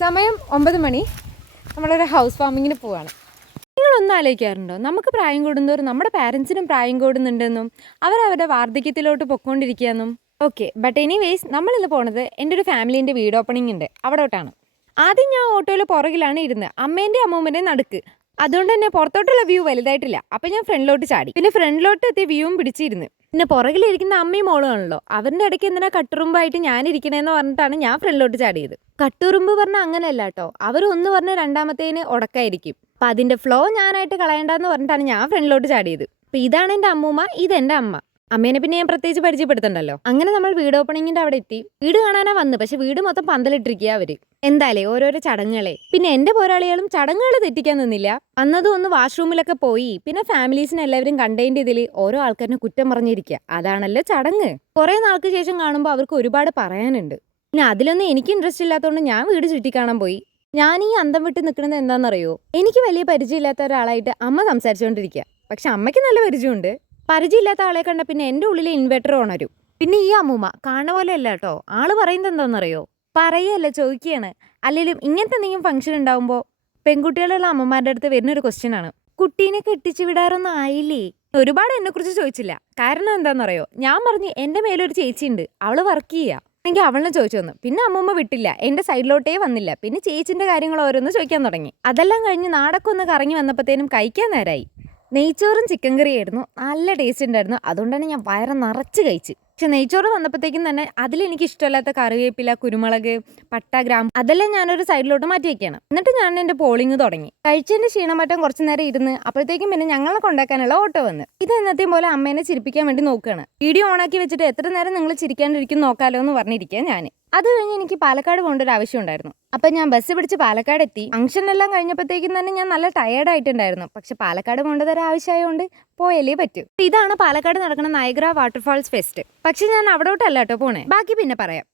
സമയം 9 മണി. നമ്മളൊരു ഹൗസ് വാമിങ്ങിന് പോവാണ്. നിങ്ങളൊന്നും ആലോചിക്കാറുണ്ടോ, നമുക്ക് പ്രായം കൂടുന്നവരും നമ്മുടെ പാരൻസിനും പ്രായം കൂടുന്നുണ്ടെന്നും അവരവരുടെ വാർദ്ധക്യത്തിലോട്ട് പൊയ്ക്കൊണ്ടിരിക്കുകയെന്നും? ഓക്കെ, ബട്ട് എനിവേയ്സ് നമ്മളിന്ന് പോണത് എൻ്റെ ഒരു ഫാമിലീൻ്റെ വീട് ഓപ്പണിംഗ് ഉണ്ട് അവിടോട്ടാണ്. ആദ്യം ഞാൻ ഓട്ടോയിൽ പുറകിലാണ് ഇരുന്ന്, അമ്മേൻ്റെ അമ്മൂമ്മേൻ്റെയും നടുക്ക്. അതുകൊണ്ട് തന്നെ പുറത്തോട്ടുള്ള വ്യൂ വലുതായിട്ടില്ല. അപ്പം ഞാൻ ഫ്രണ്ടിലോട്ട് ചാടി. പിന്നെ ഫ്രണ്ടിലോട്ട് എത്തിയ വ്യൂവും പിടിച്ചിരുന്ന്. പിന്നെ പുറകിലിരിക്കുന്ന അമ്മയും മോളും ആണല്ലോ, അവരുടെ ഇടയ്ക്ക് എന്തിനാ കട്ടുറുമ്പായിട്ട് ഞാനിരിക്കണേന്ന് പറഞ്ഞിട്ടാണ് ഞാൻ ഫ്രണ്ടിലോട്ട് ചാടിയത്. കട്ടുറുമ്പ് പറഞ്ഞാൽ അങ്ങനെയല്ല കേട്ടോ, അവരൊന്ന് പറഞ്ഞ രണ്ടാമത്തേന് ഉടക്കായിരിക്കും. അപ്പം അതിൻ്റെ ഫ്ലോ ഞാനായിട്ട് കളയണ്ടെന്ന് പറഞ്ഞിട്ടാണ് ഞാൻ ഫ്രണ്ടിലോട്ട് ചാടിയത്. അപ്പം ഇതാണ് എൻ്റെ അമ്മൂമ്മ, ഇതെൻ്റെ അമ്മ. അമ്മേനെ പിന്നെ ഞാൻ പ്രത്യേകിച്ച് പരിചയപ്പെടുത്തണ്ടല്ലോ. അങ്ങനെ നമ്മൾ വീട് ഓപ്പണിങ്ങിന്റെ അവിടെ എത്തി. വീട് കാണാനാ വന്ന്, പക്ഷെ വീട് മൊത്തം പന്തലിട്ടിരിക്കുക അവര്. എന്തായാലേ ഓരോരോ ചടങ്ങുകളെ. പിന്നെ എന്റെ പോരാളികളും ചടങ്ങുകൾ തെറ്റിക്കാൻ നിന്നില്ല. വന്നതും ഒന്ന് വാഷ്റൂമിലൊക്കെ പോയി. പിന്നെ ഫാമിലീസിനെ എല്ലാവരും കണ്ടതിന്റെ ഇതിൽ ഓരോ ആൾക്കാരിനെ കുറ്റം പറഞ്ഞിരിക്കുക. അതാണല്ലോ ചടങ്ങ്. കുറെ നാൾക്ക് ശേഷം കാണുമ്പോൾ അവർക്ക് ഒരുപാട് പറയാനുണ്ട്. പിന്നെ അതിലൊന്നും എനിക്ക് ഇൻട്രസ്റ്റ് ഇല്ലാത്തതുകൊണ്ട് ഞാൻ വീട് ചുറ്റിക്കാണാൻ പോയി. ഞാൻ ഈ അന്തം വിട്ട് നിൽക്കുന്നത് എന്താണെന്നറിയോ, എനിക്ക് വലിയ പരിചയമില്ലാത്ത ഒരാളായിട്ട് അമ്മ സംസാരിച്ചുകൊണ്ടിരിക്കുക. പക്ഷെ അമ്മയ്ക്ക് നല്ല പരിചയമുണ്ട്. പരിചയമില്ലാത്ത ആളെ കണ്ട പിന്നെ എൻ്റെ ഉള്ളിലെ ഇൻവെർട്ടർ ഉണരും. പിന്നെ ഈ അമ്മൂമ്മ കാണുന്ന പോലെ അല്ല കേട്ടോ, ആള് പറയുന്നത് എന്താണെന്നറിയോ, പറയല്ല ചോദിക്കുകയാണ്. അല്ലെങ്കിലും ഇങ്ങനത്തെ എന്തെങ്കിലും ഫംഗ്ഷൻ ഉണ്ടാകുമ്പോൾ പെൺകുട്ടികളുള്ള അമ്മമാരുടെ അടുത്ത് വരുന്നൊരു ക്വസ്റ്റ്യൻ ആണ്, കുട്ടീനെ കെട്ടിച്ചു വിടാറൊന്നും ആയില്ലേ? ഒരുപാട് എന്നെക്കുറിച്ച് ചോദിച്ചില്ല. കാരണം എന്താണെന്നറിയോ, ഞാൻ പറഞ്ഞു എൻ്റെ മേലൊരു ചേച്ചിയുണ്ട്, അവള് വർക്ക് ചെയ്യുക. എനിക്ക് അവളിനെ ചോദിച്ചു വന്നു. പിന്നെ അമ്മൂമ്മ വിട്ടില്ല, എൻ്റെ സൈഡിലോട്ടേ വന്നില്ല. പിന്നെ ചേച്ചിൻ്റെ കാര്യങ്ങൾ ഓരോന്ന് ചോദിക്കാൻ തുടങ്ങി. അതെല്ലാം കഴിഞ്ഞ് നാടൊക്കെ ഒന്ന് കറങ്ങി വന്നപ്പോഴത്തേനും കഴിക്കാൻ നേരമായി. നെയ്ച്ചോറും ചിക്കൻ കറിയായിരുന്നു. നല്ല ടേസ്റ്റ് ഉണ്ടായിരുന്നു. അതുകൊണ്ടാണ് ഞാൻ വയറ് നിറച്ച് കഴിച്ച്. പക്ഷെ നെയ്ച്ചോറ് വന്നപ്പോഴത്തേക്കും തന്നെ അതിലെനിക്ക് ഇഷ്ടമല്ലാത്ത കറിവേപ്പില, കുരുമുളക്, പട്ട, ഗ്രാമ്പ് അതെല്ലാം ഞാനൊരു സൈഡിലോട്ട് മാറ്റി വയ്ക്കുകയാണ്. എന്നിട്ട് ഞാൻ എൻ്റെ പോളിങ് തുടങ്ങി. കഴിച്ചതിൻ്റെ ക്ഷീണമാറ്റം കുറച്ച് നേരം ഇരുന്ന് അപ്പോഴത്തേക്കും പിന്നെ ഞങ്ങളെ കൊണ്ടാക്കാനുള്ള ഓട്ടോ വന്ന്. ഇത് എന്നത്തെയും പോലെ അമ്മേനെ ചിരിപ്പിക്കാൻ വേണ്ടി നോക്കുകയാണ്. വീഡിയോ ഓണാക്കി വെച്ചിട്ട് എത്ര നേരം നിങ്ങൾ ചിരിക്കാണ്ടിരിക്കും നോക്കാലോ എന്ന് പറഞ്ഞിരിക്കുക ഞാൻ. അത് കഴിഞ്ഞ് എനിക്ക് പാലക്കാട് പോകേണ്ട ഒരു ആവശ്യം ഉണ്ടായിരുന്നു. അപ്പം ഞാൻ ബസ് പിടിച്ച് പാലക്കാട് എത്തി. ഫംഗ്ഷൻ എല്ലാം കഴിഞ്ഞപ്പോഴത്തേക്കും തന്നെ ഞാൻ നല്ല ടയേർഡ് ആയിട്ടുണ്ടായിരുന്നു. പക്ഷെ പാലക്കാട് പോകേണ്ടത് ഒരു ആവശ്യമായതുകൊണ്ട് പോയല്ലേ പറ്റൂ. ഇതാണ് പാലക്കാട് നടക്കുന്ന നയഗ്ര വാട്ടർഫാൾസ് ഫെസ്റ്റ്. പക്ഷെ ഞാൻ അവിടോട്ടല്ല കേട്ടോ പോണേ, ബാക്കി പിന്നെ പറയാം.